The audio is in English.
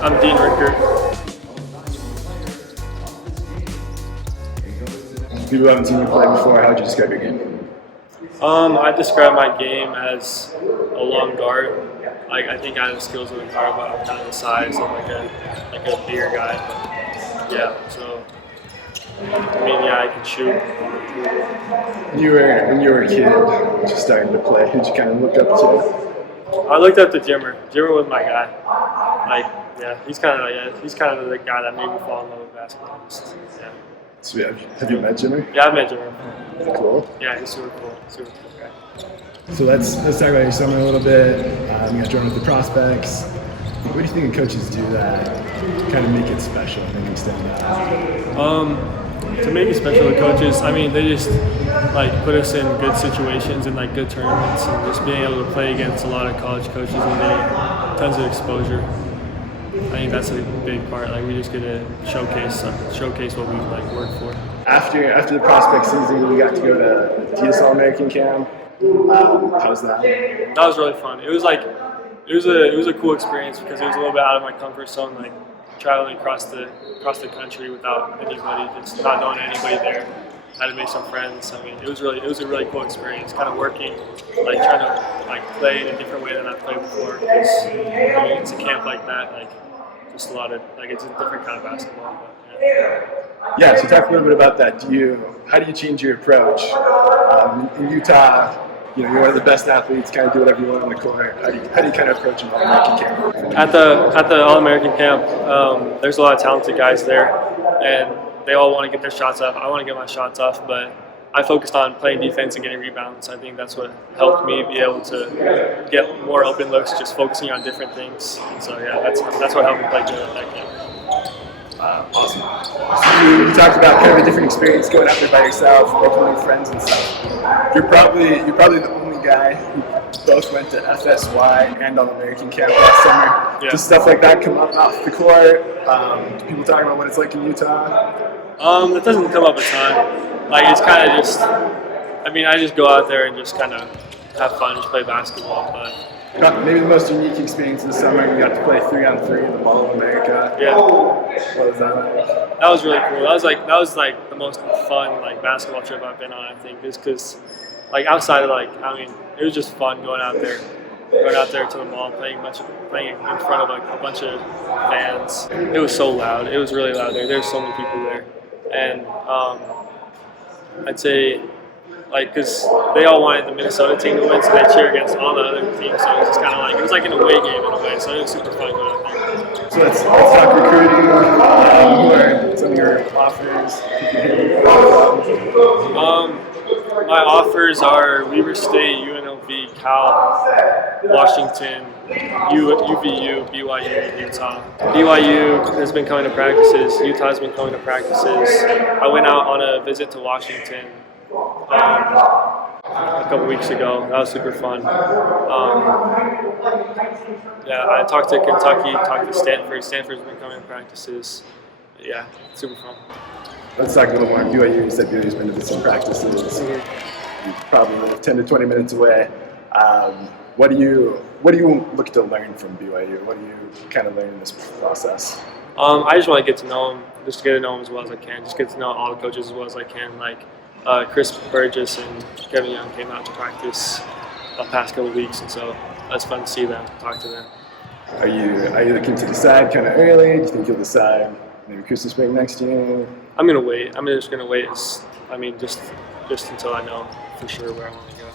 I'm Dean Rueckert. People haven't seen you play before. How would you describe your game? I describe my game as a long guard. I think I have the skills of a guard, but I'm kind of the size of like a bigger guy. But yeah, so I mean, yeah, I can shoot. When you were a kid, just starting to play, who'd you kind of look up to? I looked up to Jimmer. Jimmer was my guy. He's kind of the guy that made me fall in love with basketball. Yeah. So, have you met Jimmy? Yeah, I've met Jimmer. Cool. Yeah, he's super cool. Super cool guy. So let's talk about your summer a little bit. You got joined with the prospects. What do you think coaches do that kind of make it special and extend that? To make it special, the coaches, I mean, they just like put us in good situations and like good tournaments, and just being able to play against a lot of college coaches and getting tons of exposure. I think that's a big part. Like we just get to showcase what we like work for. After the prospect season, you got to go to DSL American Camp. How was that? That was really fun. It was a cool experience because it was a little bit out of my comfort zone, like traveling across the country without anybody, just not knowing anybody there. I had to make some friends. I mean, it was a really cool experience. Kind of working, like trying to like play in a different way than I've played before. Because it's a camp like that, like just a lot of like it's a different kind of basketball. But, yeah. So talk a little bit about that. How do you change your approach in Utah? You know, you're one of the best athletes. Kind of do whatever you want on the court. How do you kind of approach an All-American camp? At the All-American camp, there's a lot of talented guys there, and they all want to get their shots off. I want to get my shots off, but I focused on playing defense and getting rebounds. I think that's what helped me be able to get more open looks, just focusing on different things. And so yeah, that's what helped me play good at that camp. Awesome. So you talked about kind of a different experience going out there by yourself, making new friends and stuff. You're probably the only guy who both went to FSY and All-American camp last summer. Yeah. Does stuff like that come up off the court? People talking about what it's like in Utah? It doesn't come up a ton. Like it's kind of just, I mean, I just go out there and just kind of have fun, just play basketball. But maybe the most unique experience of the summer, you got to play 3-on-3 in the Mall of America. Yeah. What was that like? That was really cool. That was like the most fun like basketball trip I've been on. I think just because like outside of it was just fun going out there to the mall, playing in front of like a bunch of fans. It was so loud. It was really loud there. There's so many people there, and I'd say like because they all wanted the Minnesota team to win, so they cheer against all the other teams. So it was just kind of like it was like an away game in a way. So it was super fun going out there. So let's talk recruiting. Who are some of your offers? My offers are Weber State, UNLV, Cal, Washington, UVU, BYU, Utah. BYU has been coming to practices. Utah has been coming to practices. I went out on a visit to Washington a couple weeks ago. That was super fun. I talked to Kentucky, talked to Stanford. Stanford's been coming to practices. Yeah, super fun. Let's talk a little more on BYU. You said BYU's been to some practices. You probably live 10 to 20 minutes away. What do you look to learn from BYU? What do you kind of learn in this process? I just want to get to know them, just get to know them as well as I can. Just get to know all the coaches as well as I can. Like Chris Burgess and Kevin Young came out to practice the past couple of weeks, and so that's fun to see them, talk to them. Are you looking to decide kind of early? Do you think you'll decide maybe Christmas break next year? I'm gonna wait. I'm just gonna wait. Just until I know for sure where I want to go.